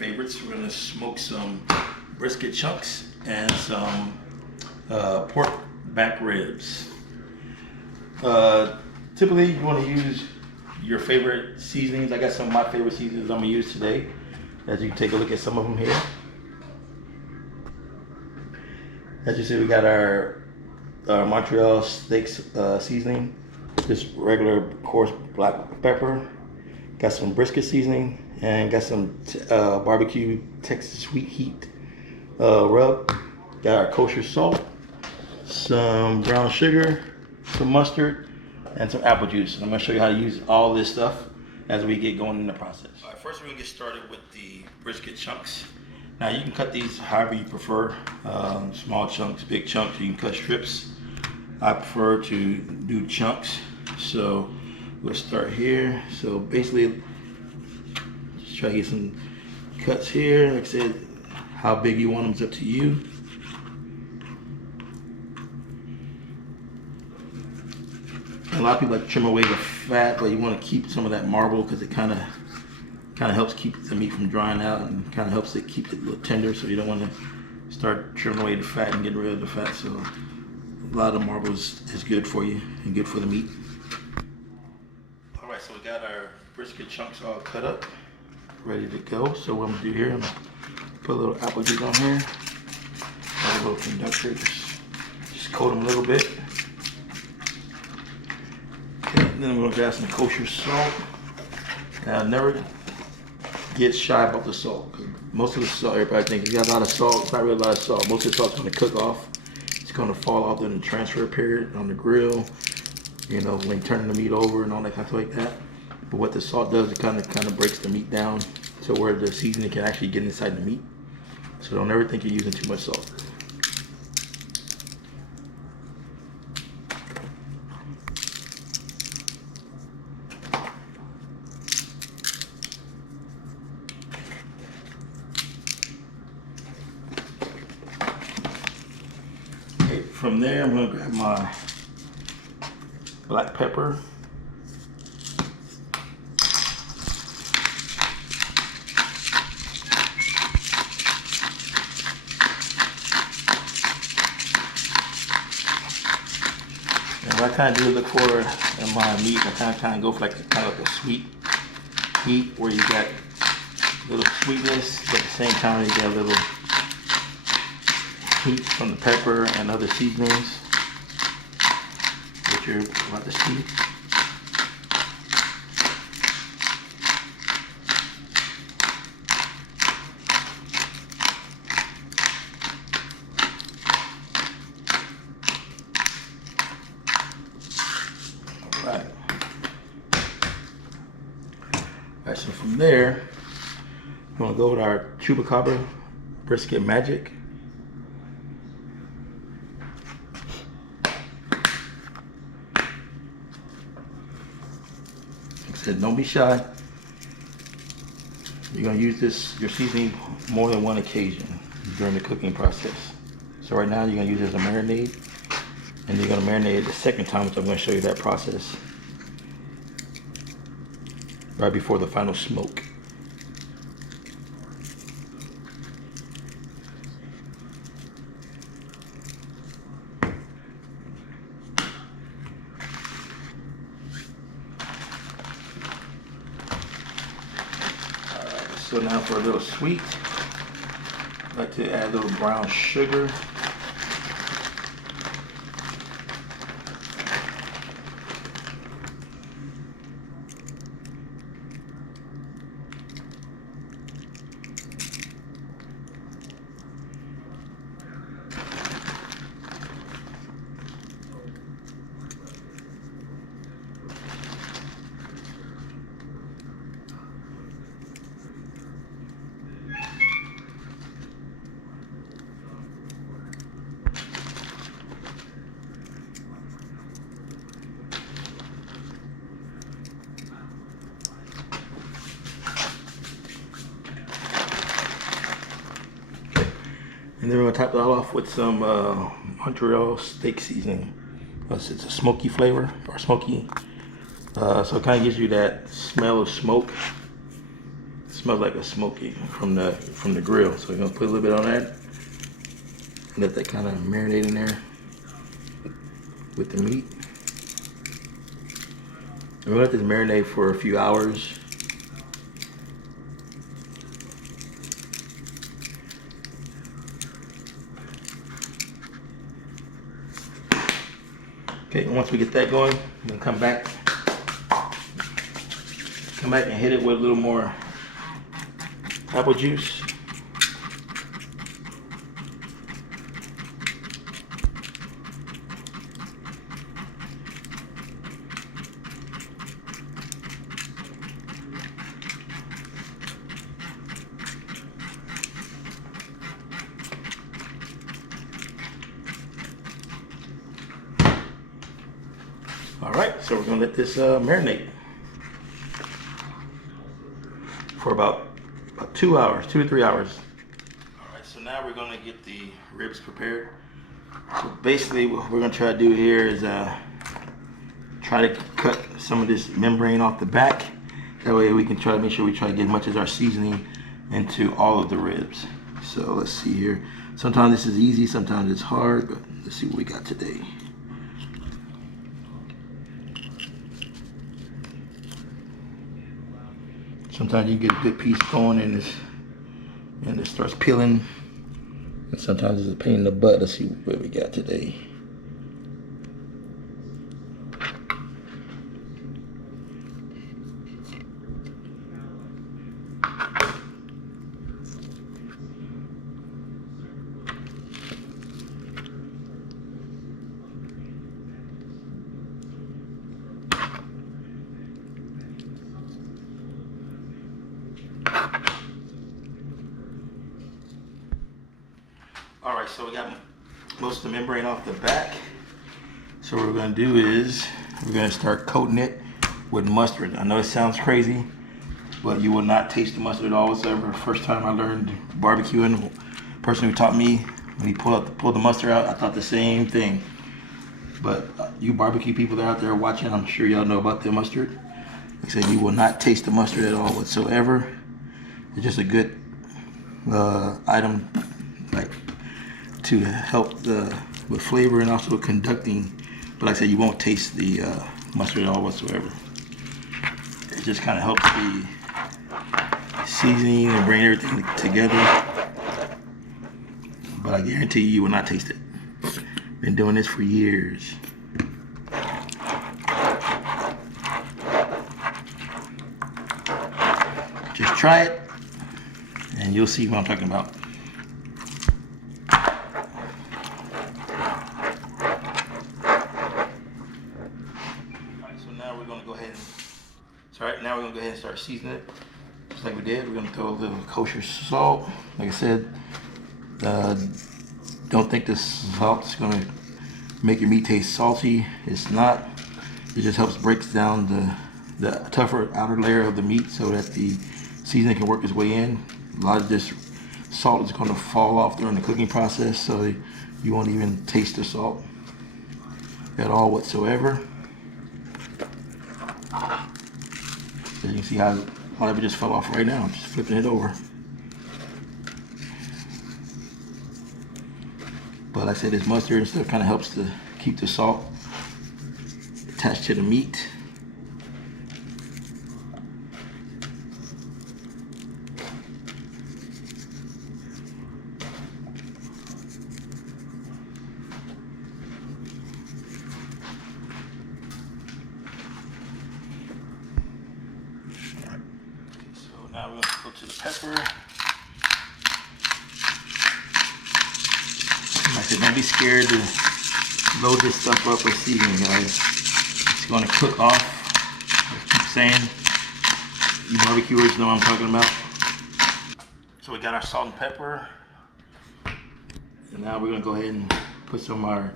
favorites. We're gonna smoke some brisket chunks and some pork back ribs. Typically, you want to use your favorite seasonings. I got some of my favorite seasonings I'm gonna use today. As you can take a look at some of them here. As you see, we got our Montreal steaks seasoning, just regular coarse black pepper. Got some brisket seasoning and got some barbecue Texas sweet heat rub. Got our kosher salt, some brown sugar, some mustard, and some apple juice. And I'm gonna show you how to use all this stuff as we get going in the process. All right, first we're gonna get started with the brisket chunks. Now you can cut these however you prefer, small chunks, big chunks, you can cut strips. I prefer to do chunks, so we'll start here. So basically, just try to get some cuts here. Like I said, how big you want them is up to you. A lot of people like to trim away the fat, but you want to keep some of that marble because it kind of helps keep the meat from drying out and kind of helps it keep it a little tender. So you don't want to start trimming away the fat and getting rid of the fat. So a lot of marble is good for you and good for the meat. All right, so we got our brisket chunks all cut up, ready to go. So what I'm gonna do here, I'm gonna put a little apple juice on here, add a little conductor, just coat them a little bit. Okay, then I'm gonna add some kosher salt. Now never get shy about the salt. Most of the salt, everybody thinks you got a lot of salt. It's not really a lot of salt. Most of the salt's gonna cook off. It's gonna fall off during the transfer period on the grill. You know, when turning the meat over and all that kind of stuff like that. But what the salt does, it kind of breaks the meat down to where the seasoning can actually get inside the meat. So don't ever think you're using too much salt. Okay, from there, I'm gonna grab my black pepper. And what I kind of do look for in my meat, I kind of go for like a sweet heat where you got a little sweetness, but at the same time you get a little heat from the pepper and other seasonings that you're about to see. Alright, so from there, I'm going to go with our chupacabra brisket magic. Like I said, don't be shy. You're going to use your seasoning more than one occasion during the cooking process. So right now you're going to use it as a marinade, and you're going to marinate it the second time, which I'm going to show you that process right before the final smoke. So now for a little sweet, I like to add a little brown sugar. And then we're gonna top that off with some Montreal steak seasoning. It's a smoky flavor, or smoky. So it kind of gives you that smell of smoke. smells like a smoky from the grill. So we're gonna put a little bit on that. Let that kind of marinate in there with the meat. And we'll let this marinate for a few hours. Okay, and once we get that going, we're gonna come back and hit it with a little more apple juice. All right, so we're gonna let this marinate for about 2 hours, 2 to 3 hours. All right, so now we're gonna get the ribs prepared. So basically what we're gonna try to do here is try to cut some of this membrane off the back. That way we can try to make sure we try to get as much as our seasoning into all of the ribs. So let's see here. Sometimes this is easy, sometimes it's hard, but let's see what we got today. Sometimes you get a good piece going and it starts peeling. And sometimes it's a pain in the butt. Let's see what we got today. All right, so we got most of the membrane off the back. So what we're gonna do is we're gonna start coating it with mustard. I know it sounds crazy, but you will not taste the mustard at all whatsoever. First time I learned barbecuing, the person who taught me, when he pulled the mustard out, I thought the same thing. But you barbecue people that are out there watching, I'm sure y'all know about the mustard. Like I said, you will not taste the mustard at all whatsoever. It's just a good item, like, to help with flavor and also conducting. But like I said, you won't taste the mustard at all whatsoever. It just kind of helps the seasoning and bring everything together. But I guarantee you will not taste it. Been doing this for years. Just try it and you'll see what I'm talking about. Now we're gonna go ahead and start seasoning it, just like we did. We're gonna throw a little kosher salt. Like I said, don't think this salt is gonna make your meat taste salty. It's not. It just helps break down the tougher outer layer of the meat so that the seasoning can work its way in. A lot of this salt is gonna fall off during the cooking process, so you won't even taste the salt at all whatsoever. So you can see how a lot of it just fell off right now. I'm just flipping it over. But like I said, this mustard and stuff kind of helps to keep the salt attached to the meat. Now we're going to go to the pepper. Like I said, don't be scared to load this stuff up with seasoning, guys. It's going to cook off. I keep saying, you barbecuers know what I'm talking about. So we got our salt and pepper. And now we're going to go ahead and put some of our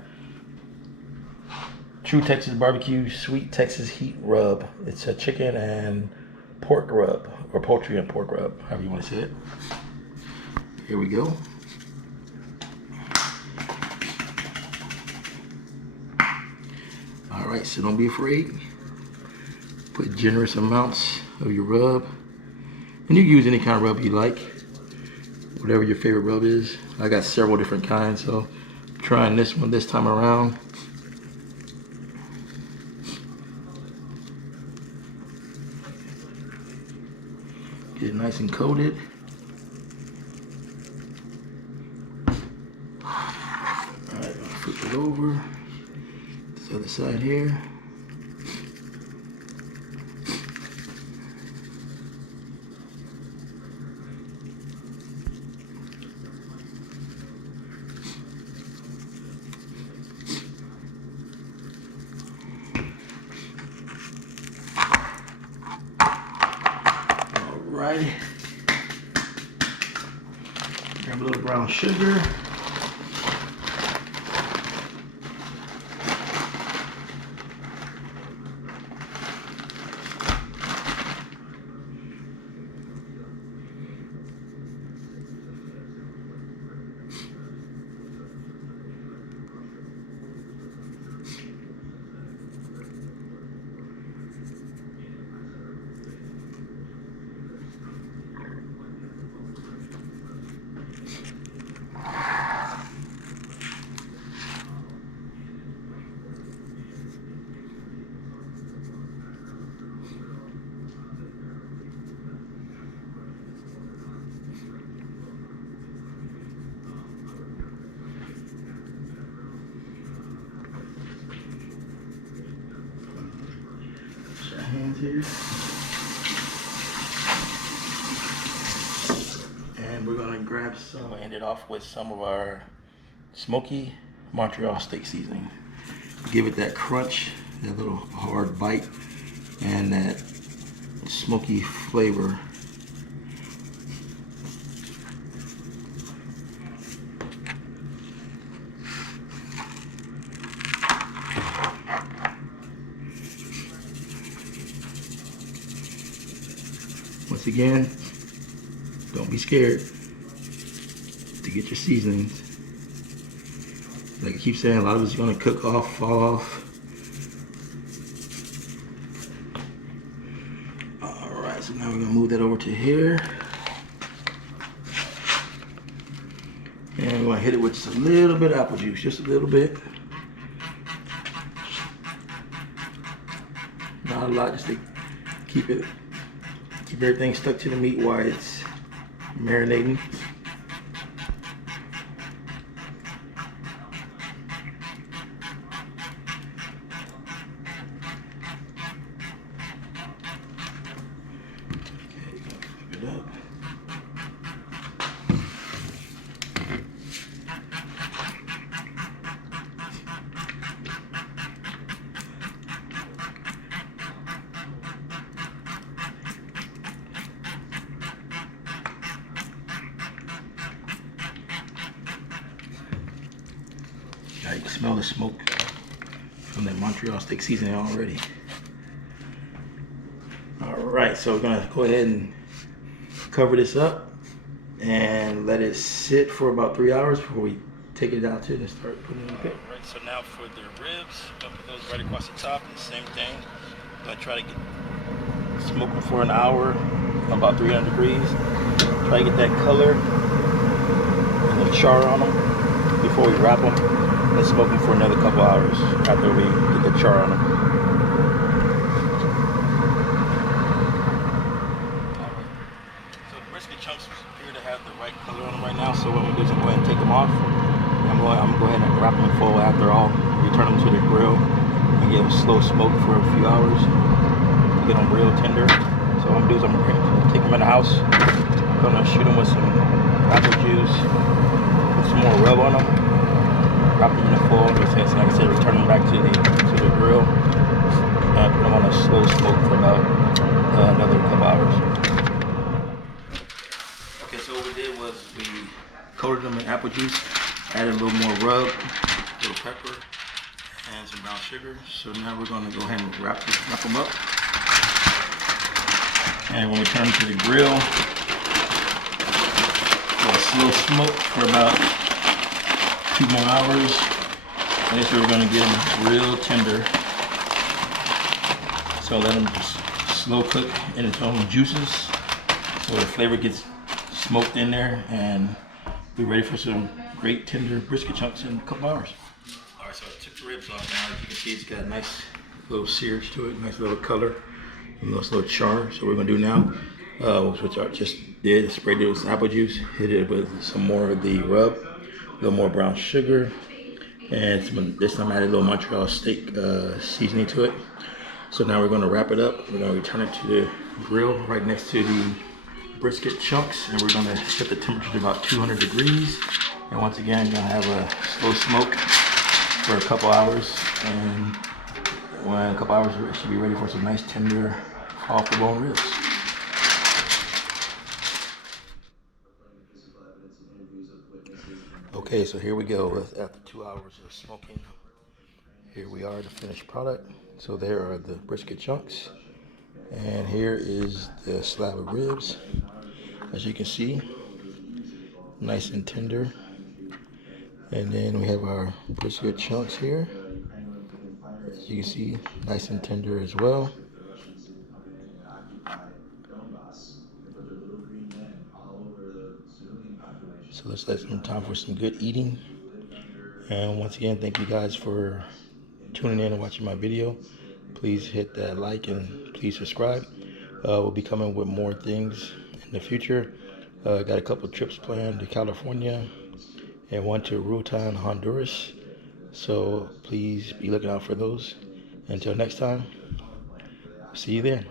True Texas Barbecue Sweet Texas Heat Rub. It's a chicken and pork rub, or poultry and pork rub, however you want to say it. Here we go. All right, so don't be afraid. Put generous amounts of your rub. And you can use any kind of rub you like, whatever your favorite rub is. I got several different kinds, so I'm trying this one this time around. Get it nice and coated. Alright, I'll flip it over. This other side here. Alrighty. Grab a little brown sugar. Hands here. And we're gonna grab some. We'll end it off with some of our smoky Montreal steak seasoning. Give it that crunch, that little hard bite, and that smoky flavor. Once again, don't be scared to get your seasonings. Like I keep saying, a lot of it's gonna cook off, fall off. All right, so now we're gonna move that over to here. And we're gonna hit it with just a little bit of apple juice, just a little bit. Not a lot, just to keep everything stuck to the meat while it's marinating. Okay, flip it up. You can smell the smoke from that Montreal steak seasoning already. All right, so we're gonna go ahead and cover this up and let it sit for about 3 hours before we take it out to and start putting it in the pit. All right, so now for the ribs, I'm gonna put those right across the top, the same thing. I'm gonna try to smoke them for an hour, about 300 degrees. Try to get that color and the char on them before we wrap them. Let's smoke them for another couple hours after we get the char on them. Alright, so the brisket chunks appear to have the right color on them right now, so what I'm going to do is I'm going to go ahead and take them off. I'm going to go ahead and wrap them in foil after all, return them to the grill, and give them slow smoke for a few hours to get them real tender. So what I'm going to do is I'm going to take them in the house. I'm going to shoot them with some apple juice, put some more rub on them. Wrap them in the foil, like I said, return them back to the grill, and put them on a slow smoke for about another couple hours. Okay, so what we did was we coated them in apple juice, added a little more rub, a little pepper, and some brown sugar. So now we're going to go ahead and wrap them up. And when we turn to the grill, a slow smoke for about 2 more hours, and this we're going to get them real tender. So let them just slow cook in its own juices. so the flavor gets smoked in there, and we're ready for some great tender brisket chunks in a couple hours. All right, so I took the ribs off now. As you can see, it's got a nice little sears to it, nice little color, and nice little char. So what we're gonna do now, which I just did, sprayed it with some apple juice, hit it with some more of the rub, a little more brown sugar, and this time I added a little Montreal steak seasoning to it. So now we're gonna wrap it up. We're gonna return it to the grill right next to the brisket chunks, and we're gonna set the temperature to about 200 degrees. And once again, gonna have a slow smoke for a couple hours, and when a couple hours, it should be ready for some nice tender off the bone ribs. Okay, so here we go. After 2 hours of smoking, here we are, the finished product. So there are the brisket chunks, and here is the slab of ribs. As you can see, nice and tender. And then we have our brisket chunks here. As you can see, nice and tender as well. So let's let some time for some good eating. And once again, thank you guys for tuning in and watching my video. Please hit that like and please subscribe. We'll be coming with more things in the future. Got a couple trips planned to California and one to Rutan, Honduras. So please be looking out for those. Until next time, see you there.